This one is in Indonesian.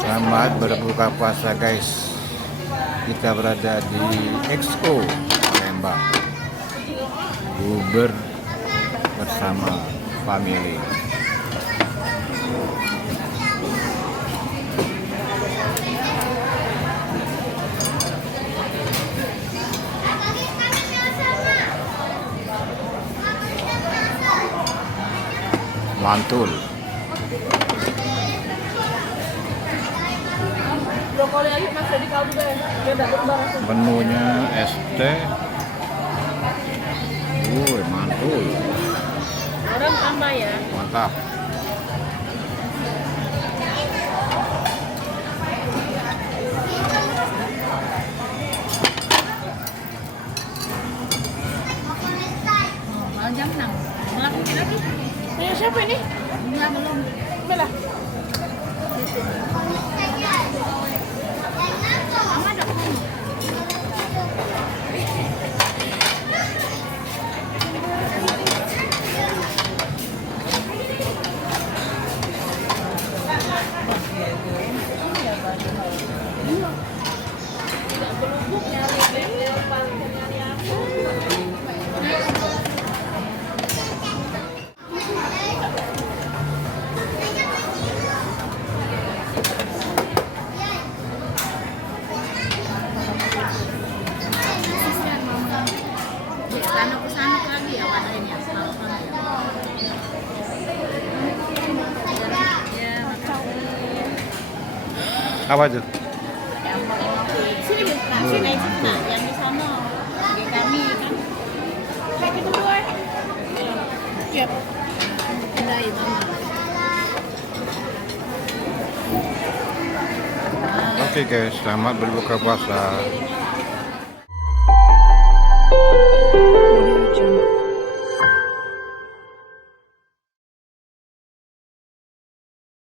Selamat berbuka puasa guys. Kita berada di Expo Palembang. Uber bersama family. Mantul. Brokoli aja mas jadi kaldu deh. Dia dapat barang. Menunya ST. Mantul. Orang tambah ya. Mantap. Mau jam 6. Melakukan lagi? Siapa ini? Enggak, belum. Bella. Mama ada mau. Sana lagi ya warnain ya. Ya, makasih. Apa tuh? Sini bukan, sini sana, yang di sana. Di kami kan. Kayak gitu doang. Siap. Ada itu. Oke guys, selamat berbuka puasa.